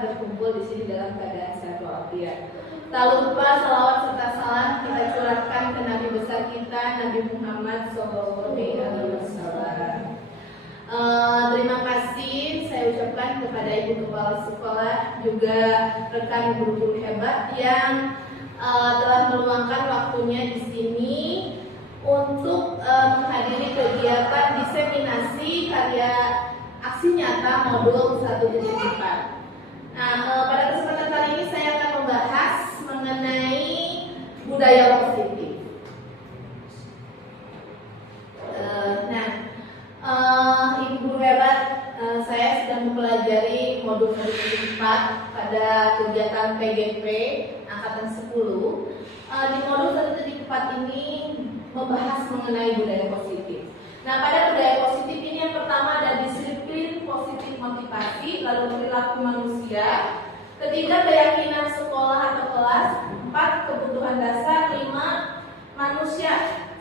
berkumpul di sini dalam keadaan sehat walafiat. Tak lupa salawat serta salam kita curahkan ke Nabi besar kita, Nabi Muhammad SAW. Terima kasih saya ucapkan kepada Ibu Kepala Sekolah, juga rekan guru-guru hebat yang telah meluangkan waktunya di sini untuk menghadiri kegiatan diseminasi karya aksi nyata modul 1.4. Nah, pada kesempatan kali ini saya akan membahas mengenai budaya positif. Ibu guru hebat, saya sedang mempelajari modul 1.4 pada kegiatan PGP angkatan 10. Di modul 1.4 ini membahas mengenai budaya positif. Nah, pada budaya positif ini yang pertama ada disiplin positif motivasi, lalu perilaku manusia, ketiga keyakinan sekolah atau kelas, 4 kebutuhan dasar, 5 manusia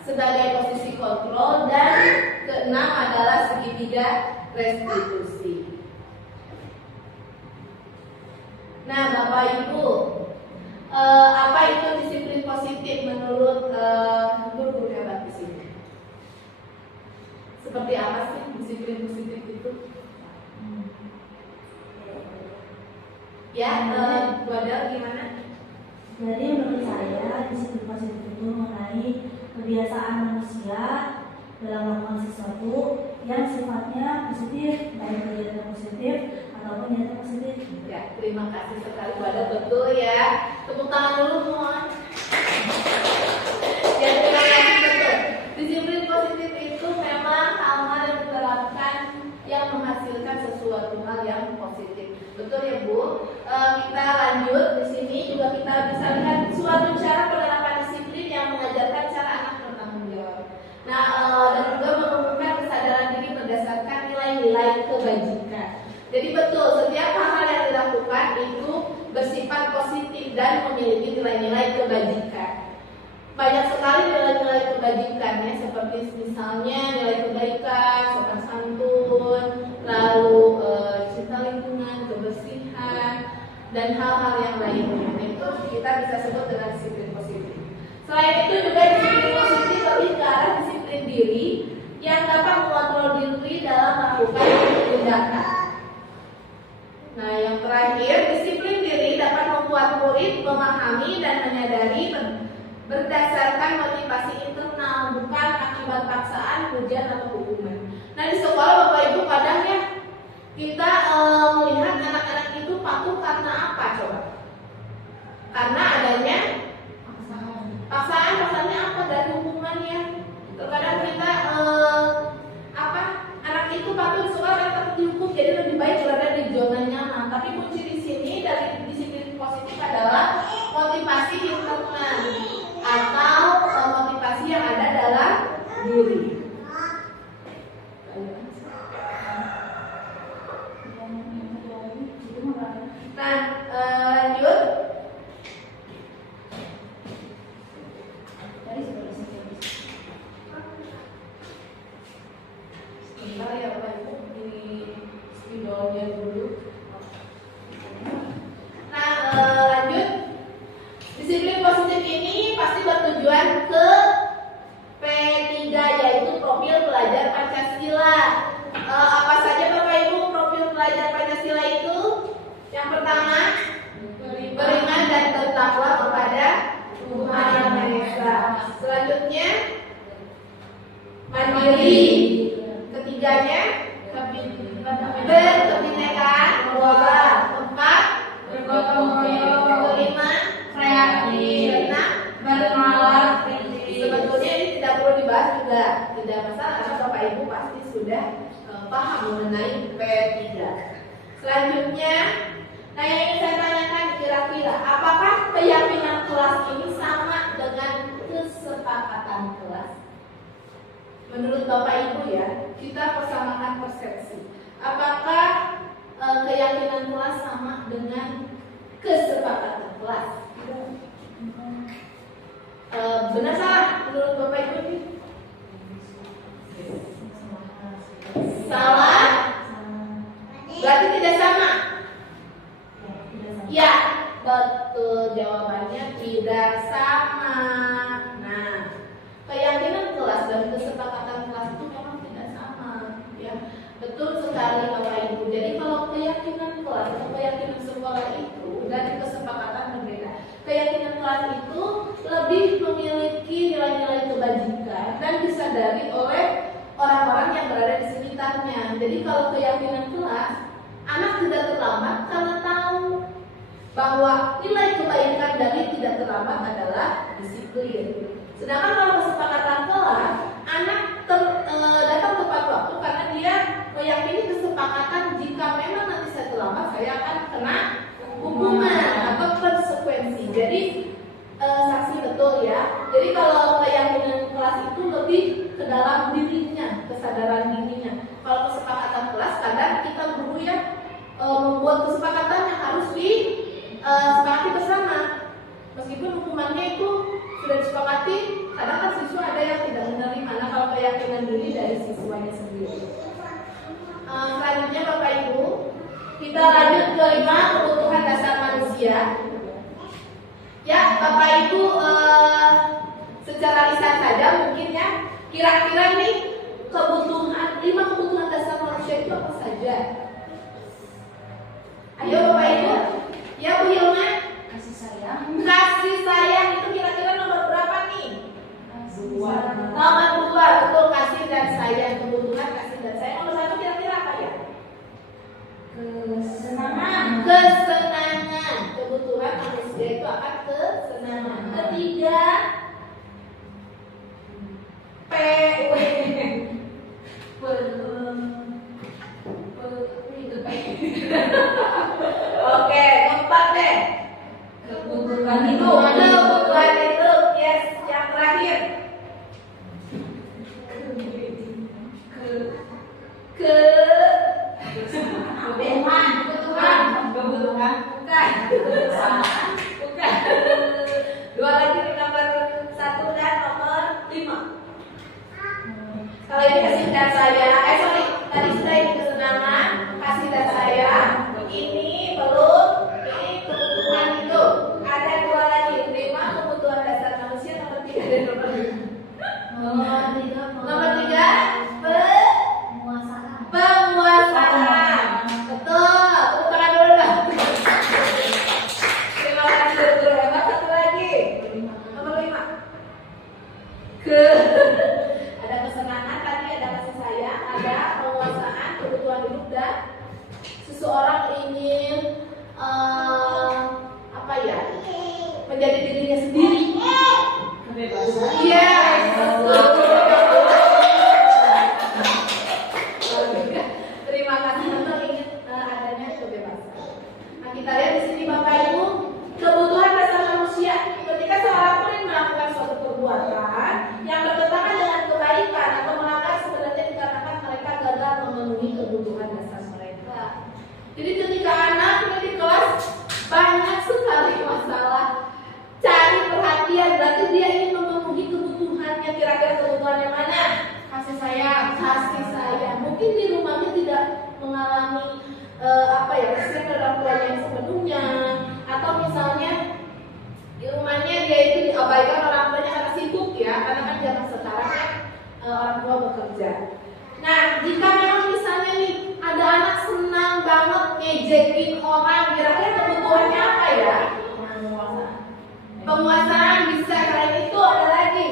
sebagai posisi kontrol, dan keenam adalah segitiga restitusi. Nah, Bapak Ibu, apa itu disiplin positif menurut guru-guru hebat di sini? Seperti apa sih disiplin positif itu? Ya, Bu Adel gimana? Jadi menurut saya disiplin positif itu mengenai kebiasaan manusia dalam melakukan sesuatu yang sifatnya positif, baik kegiatan positif ataupun kegiatan positif. Ya, terima kasih sekali Bu Adel, betul ya. Tepuk tangan dulu semua. Ya, terima kasih, betul. Disiplin positif itu memang hal-hal yang diterapkan yang menghasilkan sesuatu hal yang positif. Betul ya Bu? Kita lanjut di sini juga kita bisa lihat suatu cara penerapan disiplin yang mengajarkan cara anak bertanggung jawab. Nah, dan juga menumbuhkan kesadaran diri berdasarkan nilai-nilai kebajikan. Jadi betul, setiap hal yang dilakukan itu bersifat positif dan memiliki nilai-nilai kebajikan. Banyak sekali nilai-nilai kebajikannya, seperti misalnya nilai kebaikan, sopan santun, lalu cinta lingkungan, kebersihan, dan hal-hal yang lainnya. Itu kita bisa sebut dengan disiplin positif. Selain itu juga disiplin positif lebih ke arah disiplin diri yang dapat mengontrol diri dalam melakukan tindakan. Nah, yang terakhir, disiplin diri dapat membuat murid memahami dan menyadari berdasarkan motivasi internal, bukan akibat paksaan, hujan atau hukuman. Nah, di sekolah Bapak Ibu kadang ya kita melihat anak-anak itu patuh karena apa coba? Karena adanya paksaan apa dari hukumannya. Terkadang kita anak itu patuh di sekolah karena takut dihukum, jadi lebih baik berada di zona nyaman. Tapi kunci di sini dari disiplin positif adalah motivasi internal atau motivasi yang ada dalam diri. Nah, lanjut. Sebentar ya Pak Ibu, ini spidolnya dulu. Nah, lanjut. Disiplin positif ini pasti bertujuan ke P3, yaitu profil pelajar Pancasila. Apa saja Bapak Ibu profil pelajar Pancasila itu? Yang pertama, beriman dan bertakwa kepada Tuhan Yang Maha Esa. Selanjutnya, mandiri. Ketiganya, berkebinekaan. Keempat, bergotong royong. Kelima, kreatif. Keenam, bernalar. Sebetulnya ini tidak perlu dibahas juga, tidak masalah karena Bapak Ibu pasti sudah paham mengenai P3. Selanjutnya, nah yang ingin saya tanyakan kira-kira apakah keyakinan kelas ini sama dengan kesepakatan kelas? Menurut Bapak Ibu ya, kita persamakan persepsi. Apakah keyakinan kelas sama dengan kesepakatan kelas? Benar salah menurut Bapak Ibu ini? Salah? Berarti tidak sama. tidak sama. Nah, keyakinan kelas dan kesepakatan kelas itu memang tidak sama, ya. Betul sekali Bapak Ibu. Jadi kalau keyakinan kelas atau keyakinan sekolah itu dan kesepakatan berbeda. Keyakinan kelas itu lebih memiliki nilai-nilai kebajikan dan disadari oleh orang-orang yang berada di sekitarnya. Jadi kalau keyakinan kelas, anak tidak terlambat karena tahu bahwa nilai kebaikan dari tidak terlambat adalah disiplin. Sedangkan kalau kesepakatan kelas, anak datang tepat waktu karena dia meyakini kesepakatan jika memang nanti saya terlambat saya akan kena hukuman atau konsekuensi. Jadi saksi betul ya. Jadi kalau keyakinan kelas itu lebih ke dalam dirinya, kesadaran dirinya. Kalau kesepakatan kelas kadang kita guru yang membuat kesepakatan yang harus disepakati bersama. Meskipun hukumannya itu sudah disepakati, kadang kan siswa ada yang tidak menerima. Nah, kalau keyakinan diri dari siswanya sendiri. Selanjutnya Bapak Ibu, kita lanjut ke 5 kebutuhan dasar manusia. Ya, Bapak Ibu secara lisan saja mungkin ya, kira-kira nih kebutuhan 5 kebutuhan dasar manusia itu apa saja? Ayo Bapak Ibu, ya Bu Hilma. Kasih sayang. Kasih sayang itu kira-kira nomor berapa nih? 2. Nomor 2, betul, kasih dan sayang. Kebutuhan kasih dan sayang. Nomor 1 kira-kira apa ya? Kesenangan. Kesenangan. Kebutuhan manusia itu akan kesenangan. Ketiga, Oke, keempat deh. Kebutuhan Hidup. Kebutuhan hidup. Yes, yang terakhir. Kebutuhan. Kebutuhan. Bukan. Dua lagi nomor 1 dan nomor 5. Kalau ini kasih dan sayang, tadi sudah ini kesenangan, kasih dan sayang. Ini belum, ini kebutuhan hidup. Ada 2 lagi, 5 kebutuhan dasar manusia, nomor 3 dan nomor 5. Nomor 3, penguasaan. Betul, tepuk tangan dulu dong. Terima kasih guru hebat. Satu lagi, nomor 5. Ada kesenangan tadi, ada kasih sayang, ada penguasaan, kebutuhan hidup dan seseorang ingin menjadi dirinya sendiri. Kebebasan. Iya, betul. Terima kasih teman ingin adanya kebebasan. Nah, kita lihat di sini Bapak Ibu, kebutuhan dasar manusia. Ketika seorang pun melakukan suatu perbuatan yang bertentangan dengan kebaikan atau melanggar, sebenarnya dikarenakan mereka gagal memenuhi kebutuhan dasar mereka. Jadi ketika anak di kelas banyak sekali masalah, cari perhatian, berarti dia ingin memenuhi kebutuhannya. Kira-kira kebutuhannya mana? Kasih sayang. Mungkin di rumahnya tidak mengalami kasihan terhadap tuanya yang sepenuhnya, atau misalnya di rumahnya dia itu diabaikan orang tuanya karena sibuk ya, karena kan zaman sekarang ya orang tua bekerja. Nah, jika memang misalnya nih ada anak senang banget ngejekin orang, kira-kira kebutuhannya apa ya? Penguasaan bisa. Selain itu ada lagi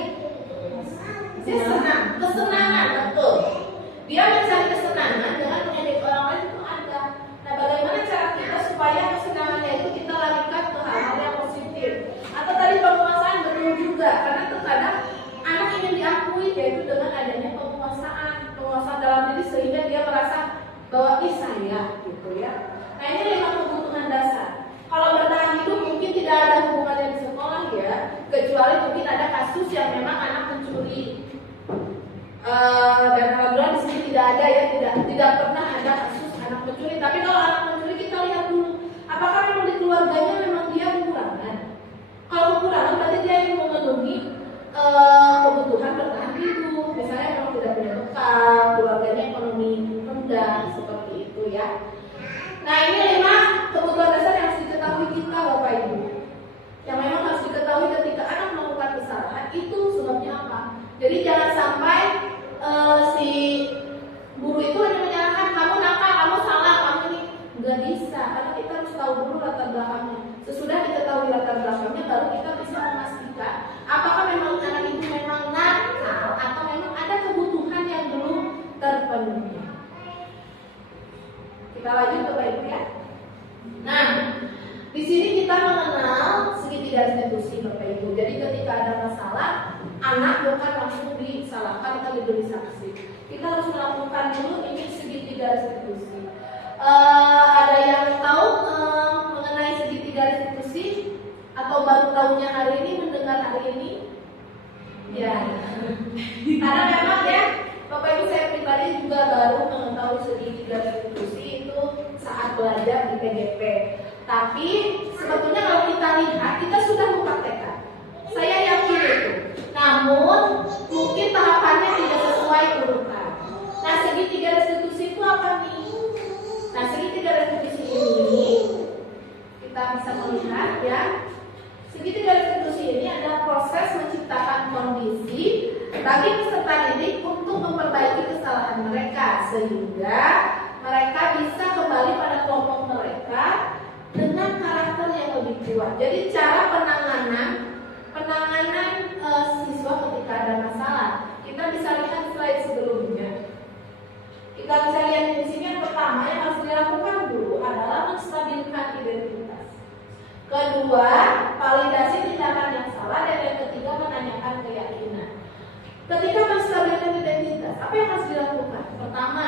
kesenangan, betul. Dia mencari kesenangan dengan mengejek orang lain itu ada. Nah, bagaimana cara kita supaya kesenangannya itu kita larikan ke hal-hal yang positif? Atau tadi penguasaan, betul juga, karena terkadang anak ingin diakui yaitu dengan adanya penguasaan dalam diri sehingga dia merasa bahwa saya gitu ya. Nah, ini 5 kebutuhan dasar. Kalau bertahan hidup mungkin tidak ada hubungannya di sekolah ya, kecuali mungkin ada kasus yang memang anak mencuri. Dan alhamdulillah di sini tidak ada ya, tidak pernah ada kasus anak mencuri. Tapi kalau anak mencuri kita lihat dulu, apakah memang di keluarganya memang dia kekurangan. Kalau kekurangan berarti dia yang memenuhi kebutuhan bertahan hidup. Misalnya memang tidak punya bekal, keluarganya ekonomi rendah seperti itu ya. Nah, ini 5 kebutuhan dasar yang Jadi jangan sampai si guru itu hanya menyalahkan kamu nakal, kamu salah, kamu ini. Nggak bisa, karena kita harus tahu dulu latar belakangnya. Sesudah kita tahu latar belakangnya, baru kita bisa memastikan apakah memang anak itu memang nakal atau memang ada kebutuhan yang belum terpenuhi. Kita lanjut ke Bapak Ibu ya. Nah, di sini kita mengenal segitiga restitusi Bapak Ibu. Jadi ketika ada masalah, anak bukan langsung disalahkan atau diberi sanksi. Kita harus melakukan dulu ini segitiga restitusi. Ada yang tahu mengenai segitiga restitusi atau baru tahunya hari ini, mendengar hari ini? Ya, karena memang ya Bapak Ibu, saya pribadi juga baru mengetahui segitiga restitusi itu saat belajar di PGP. Tapi sebetulnya kalau kita lihat, kita sudah mempraktekkan. Saya yakin itu. Namun mungkin tahapannya tidak sesuai urutan. Nah, segitiga restitusi itu apa nih? Nah, segitiga restitusi ini kita bisa melihat ya. Segitiga restitusi ini adalah proses menciptakan kondisi bagi peserta didik untuk memperbaiki kesalahan mereka sehingga mereka bisa kembali pada kelompok mereka dengan karakter yang lebih kuat. Jadi cara penanganan siswa ketika ada masalah, kita bisa lihat slide sebelumnya. Kita bisa lihat di sini yang pertama yang harus dilakukan dulu adalah menstabilkan identitas. Kedua, validasi tindakan yang salah, dan yang ketiga menanyakan keyakinan. Ketika menstabilkan identitas, apa yang harus dilakukan? Pertama,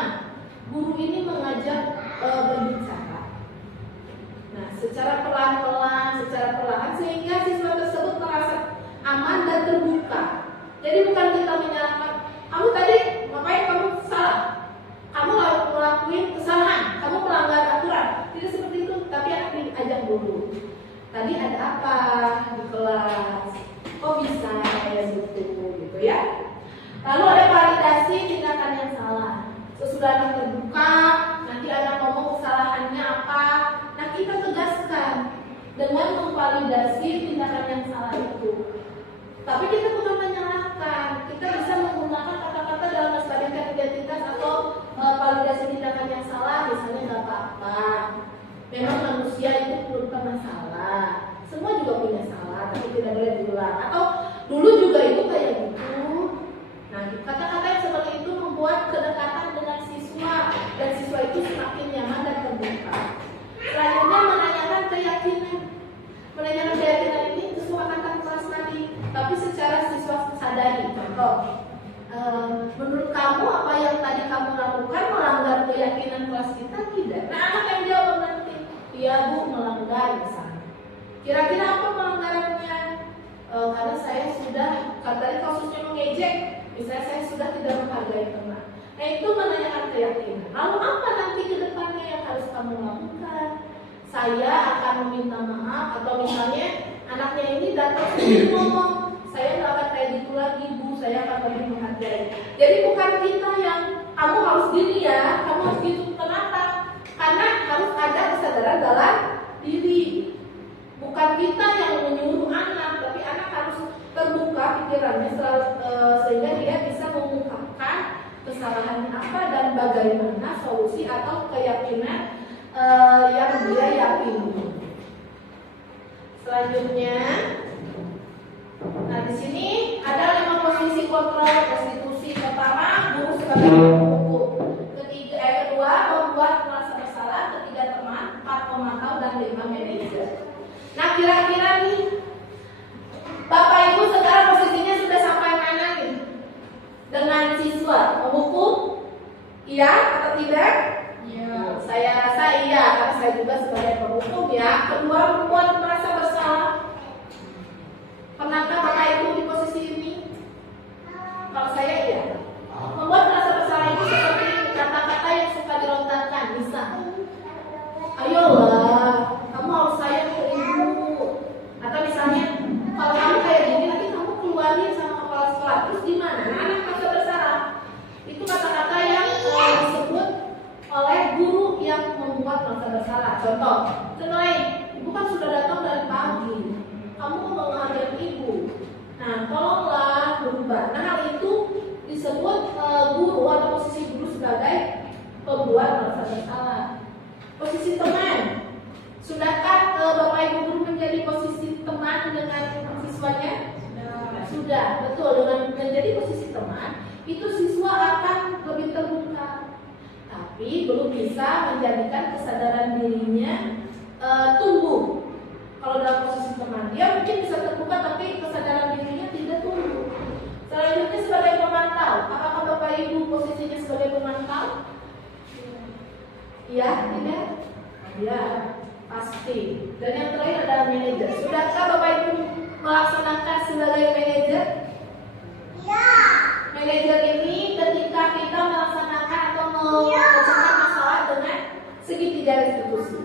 guru ini mengajak berbicara. Nah, secara pelan-pelan, sehingga siswa tersebut merasa aman dan terbuka. Jadi bukan kita menyalahkan, kamu tadi ngapain, kamu salah, kamu melakukan kesalahan, kamu melanggar aturan. Tidak seperti itu, tapi anak diajak dulu. Tadi ada apa di kelas? Kok bisa kayak gitu ya? Lalu ada validasi tindakan yang salah. Sesudah anak terbuka, nanti anak ngomong kesalahannya apa. Nah, kita tegaskan dengan memvalidasi tindakan yang salah itu. Tapi kita bukan menyalahkan. Kita bisa menggunakan kata-kata dalam menstabilkan identitas atau validasi tindakan yang salah. Misalnya nggak apa-apa. Memang manusia itu pernah salah. Semua juga punya salah, tapi tidak boleh diulang. Atau dulu juga itu kayak gitu. Nah, kata-kata yang seperti itu membuat kedekatan dengan siswa, dan siswa itu semakin nyaman dan terbuka. Selanjutnya menanyakan keyakinan. Menanyakan keyakinan ini kesepakatan kelas tadi, tapi secara siswa sadari. Contoh, menurut kamu apa yang tadi kamu lakukan melanggar keyakinan kelas kita? Tidak. Nah, anak yang jawab nanti, iya Bu, melanggar misalnya. Kira-kira apa pelanggarannya? Karena saya sudah, tadi kasusnya mengejek, misalnya saya sudah tidak menghargai teman. Nah, itu menanyakan keyakinan. Lalu apa nanti ke depannya yang harus kamu lakukan? Saya akan meminta maaf, atau misalnya anaknya ini datang sendiri ngomong, saya nggak akan kayak gitu lagi Bu, saya akan lebih menghargai. Jadi bukan kita yang kamu harus gini ya, kamu harus gitu. Kenapa? Karena harus ada kesadaran dalam diri. Bukan kita yang menyuruh anak, tapi anak harus terbuka pikirannya sehingga dia bisa mengungkapkan kesalahannya apa dan bagaimana solusi atau keyakinan yang dia yakini. Selanjutnya, nah di sini ada 5 posisi kontrol restitusi. Pertama, guru sebagai pembuku. Kedua, membuat merasa bersalah. Ketiga, teman. 4, pemantau. Dan 5, manajer. Nah, kira-kira nih, Bapak Ibu sekarang posisinya sudah sampai mana nih? Dengan siswa, pembuku? Iya atau tidak? Iya. Saya rasa iya, karena saya juga sebagai pembuku ya. Kedua, membuat merasa bersalah. Pernahkah Bapak Ibu di posisi ini? Kalau saya iya. Membuat merasa bersalah itu seperti kata-kata yang suka dilontarkan. Bisa, ayolah, kamu harus sayang ke ibu. Atau misalnya, kalau kamu kayak gini, nanti kamu keluarin sama kepala sekolah. Terus gimana? Anak merasa bersalah. Itu kata-kata yang disebut oleh guru yang membuat merasa bersalah. Contoh, lain, ibu kan sudah datang dari pagi. Kamu mau menghargai ibu. Nah, tolonglah berubah. Nah, hal itu pembuat merasa bersalah. Posisi teman, sudahkah Bapak Ibu guru menjadi posisi teman dengan siswanya? Sudah, betul. Dengan menjadi posisi teman, itu siswa akan lebih terbuka. Tapi belum bisa menjadikan kesadaran dirinya tumbuh. Kalau dalam posisi teman, dia mungkin bisa terbuka, tapi kesadaran dirinya tidak tumbuh. Selanjutnya sebagai pemantau, apakah Bapak Ibu posisinya sebagai pemantau? Iya, tidak? Ya, pasti. Dan yang terakhir adalah manajer. Sudahkah Bapak Ibu melaksanakan sebagai manajer? Ya. Manajer ini ketika kita melaksanakan atau memecahkan masalah dengan segitiga restitusi.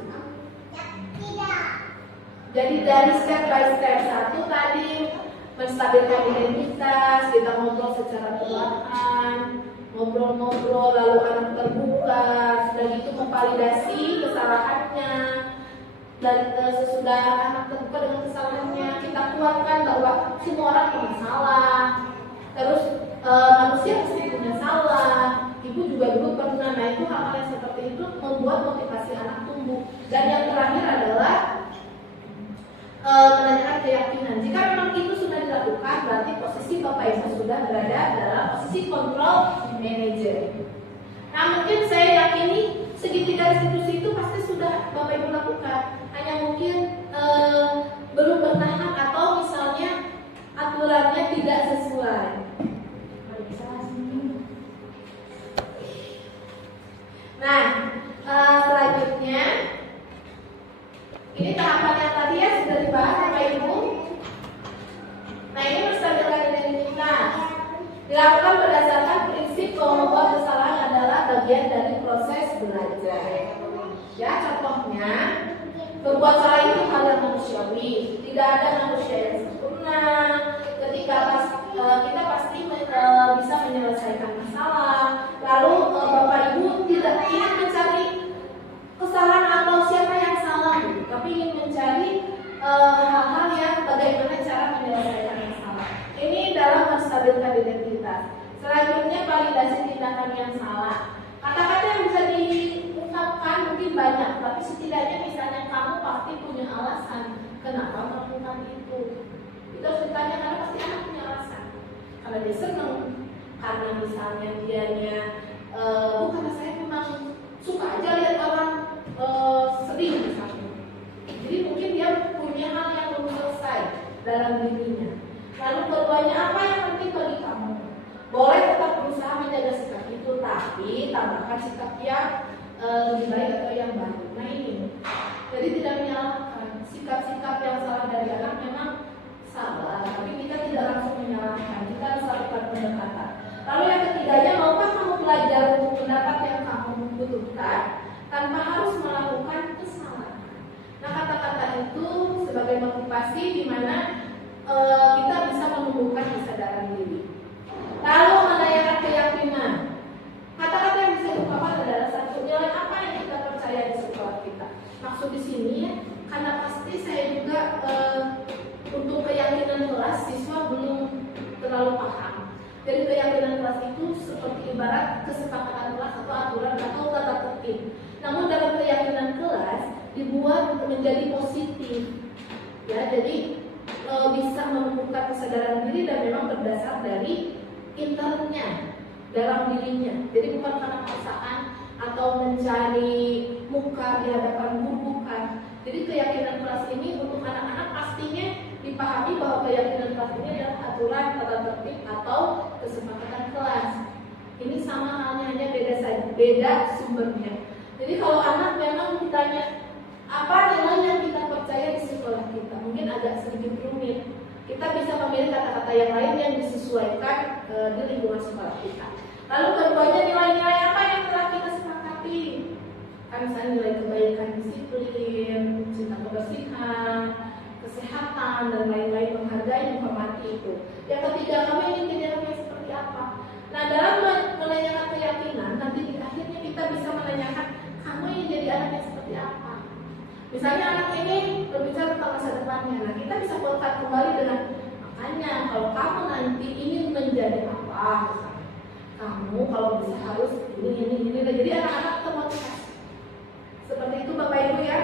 Jadi dari step by step, satu tadi menstabilkan identitas, kita ngobrol secara perlahan, ngobrol-ngobrol, lalu anak terbuka, sudah gitu memvalidasi kesalahannya, dan sesudah anak terbuka dengan kesalahannya, kita kuatkan bahwa semua orang punya salah, terus manusia pasti punya salah, ibu juga dulu pernah, nah itu hal-hal yang seperti itu membuat motivasi anak tumbuh. Dan yang terakhir adalah menanyakan keyakinan. Jika memang itu sudah dilakukan, berarti posisi Bapak Ibu sudah berada dalam posisi control manager. Nah, mungkin saya yakini segitiga restitusi itu pasti sudah Bapak Ibu lakukan. Hanya mungkin belum bertahap atau misalnya aturannya tidak sesuai. Nah, selanjutnya ini tahapan yang tadi ya sudah dibahas Bapak Ibu. Nah, ini menstabilkan identitas. Dilakukan berdasarkan prinsip bahwa membuat kesalahan adalah bagian dari proses belajar. Ya, contohnya berbuat salah itu hal yang manusiawi. Tidak ada manusia yang sempurna. Ketika kita pasti bisa menyelesaikan masalah. Lalu Bapak Ibu tidak ingin mencari kesalahan atau siapa yang salah, tapi ingin mencari hal-hal yang bagaimana cara menyelesaikan masalah. Ini dalam menstabilkan identitas. Selanjutnya validasi tindakan yang salah. Kata-kata yang bisa diungkapkan mungkin banyak, tapi setidaknya misalnya kamu pasti punya alasan kenapa melakukan itu. Itu harus ditanya karena pasti anak punya alasan. Karena dia senang, karena misalnya dianya karena saya memang suka aja lihat orang sedih misalnya. Jadi mungkin dia punya hal yang belum selesai dalam dirinya. Lalu keduanya, apa yang penting bagi kamu? Boleh tetap berusaha menjaga sikap itu, tapi tambahkan sikap yang lebih baik atau yang baik. Nah ini, jadi tidak menyalahkan. Sikap-sikap yang salah dari anak memang salah, tapi kita tidak langsung menyalahkan. Kita harus lakukan pendekatan. Lalu yang ketiganya, maukah kamu belajar untuk pendapat yang kamu butuhkan tanpa harus melakukan kesalahan? Nah, kata-kata itu sebagai motivasi di mana kita bisa menumbuhkan kesadaran diri. Lalu menanyakan keyakinan. Kata-kata yang bisa diungkapkan adalah satu, nilai apa yang kita percaya di sekolah kita. Maksud di sini ya, karena pasti saya juga untuk keyakinan kelas siswa belum terlalu paham. Jadi keyakinan kelas itu seperti ibarat kesepakatan kelas atau aturan atau tata tertib. Namun dalam keyakinan kelas dibuat menjadi positif. Ya, jadi bisa menumbuhkan kesadaran diri dan memang berdasar dari internya dalam dirinya. Jadi bukan karena paksaan atau mencari muka di hadapan guru, bukan. Jadi keyakinan kelas ini untuk anak-anak pastinya dipahami bahwa keyakinan kelas ini adalah aturan tata tertib atau kesepakatan kelas. Ini sama halnya, hanya beda saja, beda sumbernya. Jadi kalau anak memang ditanya apa nilai yang kita percaya di sekolah kita, mungkin agak sedikit rumit. Kita bisa memilih kata-kata yang lain yang disesuaikan di lingkungan sekolah kita. Lalu keduanya, nilai-nilai apa yang telah kita sepakati? Kan misalnya nilai kebaikan, disiplin, cinta kebersihan, kesehatan, dan lain-lain, menghargai, menghormati itu. Yang ketiga, kamu ingin jadi anak yang seperti apa? Nah, dalam menanyakan keyakinan, nanti di akhirnya kita bisa menanyakan, kamu ingin jadi anak yang seperti apa? Misalnya anak ini berbicara tentang masa depannya, nah kita bisa kuatkan kembali dengan, makanya kalau kamu nanti ingin menjadi apa, misalnya, kamu kamu kalau bisa harus ini. Jadi anak-anak termotivasi. Seperti itu Bapak Ibu ya.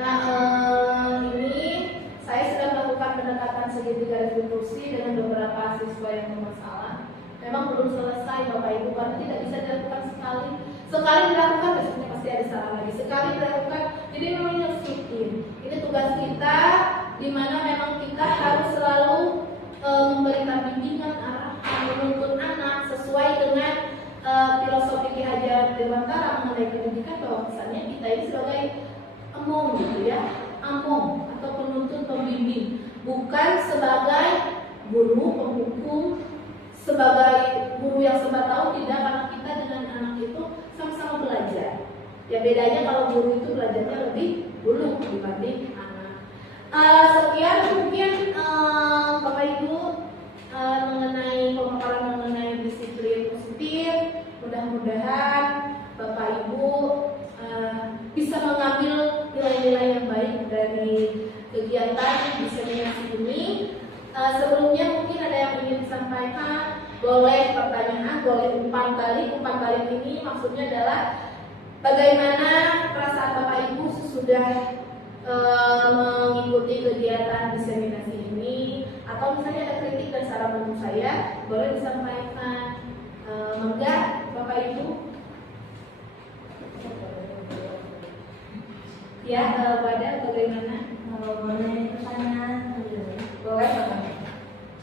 Nah, ini saya sudah melakukan pendekatan segitiga restitusi dengan beberapa siswa yang bermasalah. Memang belum selesai Bapak Ibu karena tidak bisa dilakukan sekali. Sekali dilakukan besoknya pasti ada salah lagi. Sekali dilakukan, jadi memang harus rutin. Ini tugas kita, di mana memang kita harus selalu memberikan bimbingan arahan, menuntun anak sesuai dengan filosofi Ki Hajar Dewantara mengenai pendidikan, bahwa misalnya kita ini sebagai among gitu ya, among atau penuntun pembimbing, bukan sebagai guru penghukum, sebagai guru yang serba tahu, tidak, karena kita dengan anak itu sama-sama belajar. Ya bedanya kalau guru itu belajarnya lebih dulu dibanding anak. Sekian mungkin Bapak Ibu mengenai pemaparan mengenai disiplin positif. Mudah-mudahan Bapak Ibu bisa mengambil nilai-nilai yang baik dari kegiatan diseminasi ini. Sebelumnya mungkin ada yang ingin disampaikan, boleh pertanyaan, boleh umpan balik ini maksudnya adalah bagaimana perasaan Bapak Ibu sesudah mengikuti kegiatan diseminasi ini, atau misalnya ada kritik dan saran untuk saya, boleh disampaikan. Mangga Bapak Ibu. Ya, pada bagaimana? Boleh pertanyaan dulu. Boleh Bapak.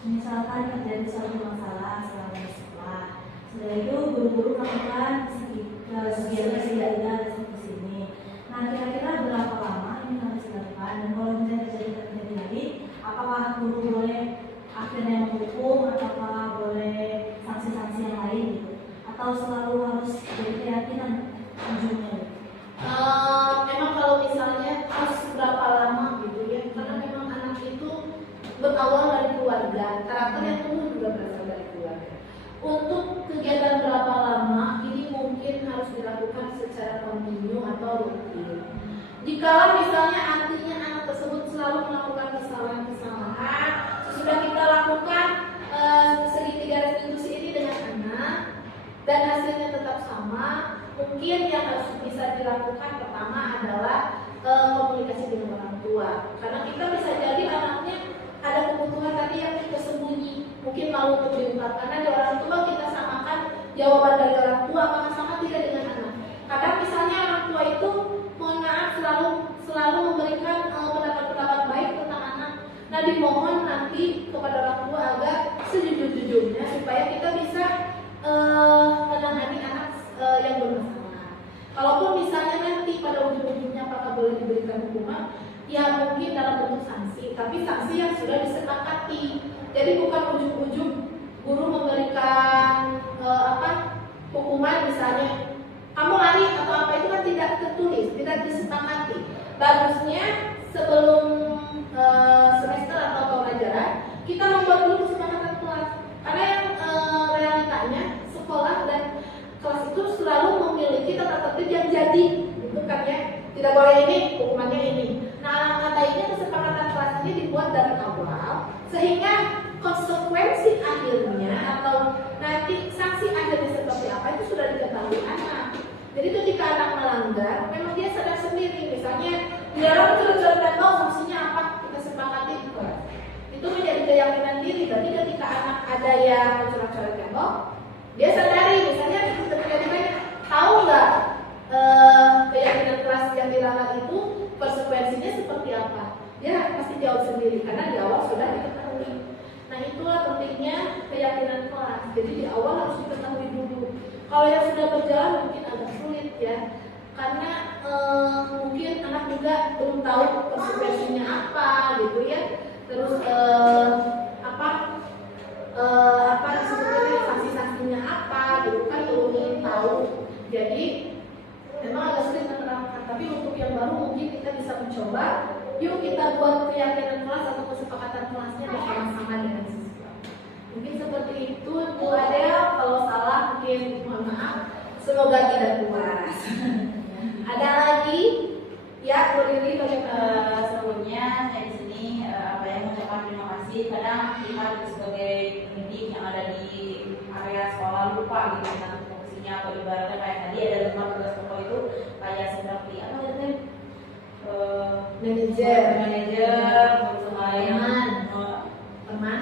Misalkan terjadi suatu masalah selama di sekolah, setelah itu guru-guru melakukan sekian di sini. Nah, kira-kira berapa lama ini harus dilakukan? Dan kalau misalnya terjadi lagi, apakah guru boleh akhirnya menghukum, apakah boleh sanksi-sanksi yang lain gitu? Atau selalu harus jadi keyakinan ujungnya? Memang kalau misalnya harus berapa lama gitu ya, karena memang anak itu berawal dari keluarga, karakter yang tumbuh juga berasal dari keluarga. Untuk kegiatan berapa lama ini mungkin harus dilakukan secara kontinu atau rutin. Jika misalnya artinya anak tersebut selalu melakukan kesalahan-kesalahan, sesudah kita lakukan segitiga restitusi ini dengan anak dan hasilnya tetap sama, mungkin yang harus bisa dilakukan pertama adalah komunikasi dengan orang tua. Karena kita bisa jadi anaknya ada kebutuhan tadi yang tersembunyi, mungkin malu untuk diungkapkan. Karena di orang tua kita samakan jawaban dari orang tua, maka sama tidak dengan anak. Kadang misalnya orang tua itu, mohon maaf, selalu memberikan pendapat-pendapat baik tentang anak. Nah, dimohon nanti kepada orang tua agar sejujur-jujurnya supaya kita bisa menangani anak yang bermasalah. Kalaupun misalnya nanti pada ujung-ujungnya apakah boleh diberikan hukuman, ya mungkin dalam bentuk sanksi, tapi sanksi yang sudah disepakati. Jadi bukan ujung-ujung guru memberikan hukuman misalnya kamu lari atau apa, itu kan tidak tertulis, tidak disepakati. Bagusnya sebelum semester atau tahun ajaran kita membuat dulu kesepakatan kelas, karena yang realitanya sekolah dan kelas itu selalu memiliki tata tertib yang jadi, itu kan ya, tidak boleh ini, hukumannya ini. Nah, katanya kesepakatan kelas ini dibuat dari awal sehingga konsekuensi akhirnya atau nanti sanksi akhirnya seperti apa itu sudah diketahui anak. Jadi ketika anak melanggar, memang dia sadar sendiri. Misalnya di dalam coret-coret tahu sanksinya apa, kita sepakati di kelas. Itu menjadi keyakinan diri. Berarti ketika anak ada yang coret-coret tembok, dia sadari. Misalnya ketika ditanya, tahu nggak keyakinan kelas yang dilanggar itu konsekuensinya seperti apa? Dia pasti jawab sendiri karena di awal sudah diketahui. Nah, itulah pentingnya keyakinan kelas. Jadi di awal harus diketahui dulu. Kalau yang sudah berjalan mungkin agak sulit ya, karena mungkin anak juga belum tahu konsekuensinya apa gitu ya. Terus sebetulnya sanksi-sanksinya apa gitu kan, belum tahu. Jadi memang agak sulit menerapkan. Tapi untuk yang baru mungkin kita bisa mencoba. Yuk kita buat keyakinan kelas atau kesepakatan kelasnya bersama-sama dengan siswa. Mungkin seperti itu Bu Adel. Kalau salah mungkin mohon maaf. Semoga tidak puas. Ada lagi? Ya, Bu Lili bagaimana? Sebelumnya saya di sini apa yang mengucapkan terima kasih sih, kadang kita sebagai pendidik yang ada di area sekolah lupa gitu nanti fungsinya, atau ibaratnya kayak tadi ada 5 tugas pokok itu kayak seperti apa itu manajer terus kemudian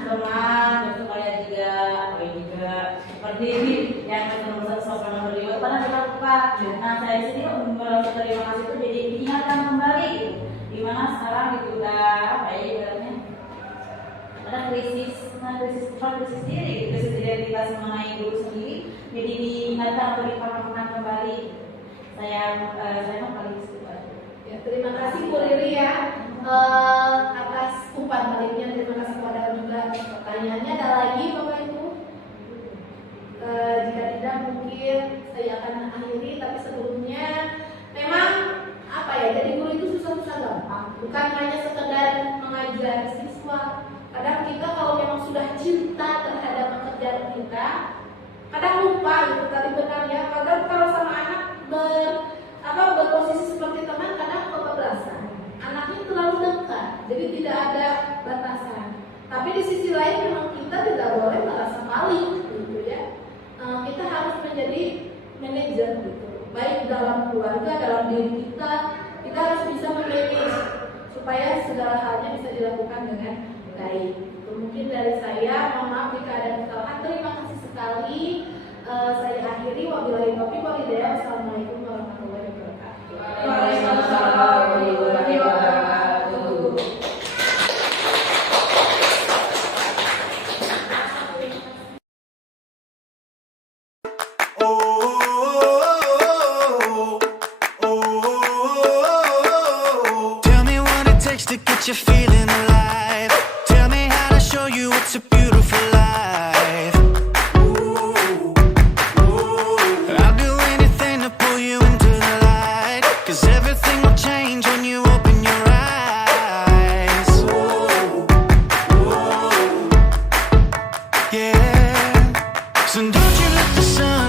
teman terus kemudian juga seperti yang nomor 1 sampai nomor 5 karena kita lupa. Nah saya di sini merasa terima kasih itu jadi diingatkan kembali gitu, dimana sekarang itu udah apa ya ibaratnya ada krisis diri, krisis identitas mengenai guru sendiri, jadi diingatkan atau dipahami kembali. Saya mau paling suka. Ya, terima kasih Bu Riri ya atas umpan baliknya. Terima kasih kepada juga. Pertanyaannya ada lagi Bapak Ibu? Jika tidak mungkin saya akan akhiri, tapi sebelumnya memang apa ya, jadi guru itu susah-susah gampang, bukan hanya sekedar mengajar siswa. Kadang kita kalau memang sudah cinta terhadap pekerjaan kita, kadang lupa gitu tadi benar ya. Kadang kalau sama anak berposisi seperti teman, kadang kebablasan. Anaknya terlalu dekat, jadi tidak ada batasan. Tapi di sisi lain memang kita tidak boleh merasa paling gitu ya. Kita harus menjadi manajer gitu. Baik dalam keluarga, dalam diri kita harus bisa memanage supaya segala halnya bisa dilakukan dengan baik. Itu mungkin dari saya. Mohon maaf jika ada kesalahan. Terima kasih sekali. Saya akhiri. Wabillahi taufiq wal hidayah. Wassalamualaikum warahmatullahi wabarakatuh. Waalaikumsalam warahmatullahi wabarakatuh. Tell me what it takes to get you feeling alive. Tell me how to show you it's a beautiful life. I'll do anything to pull you into the light, 'cause everything will change when you open your eyes. Yeah. So don't you let the sun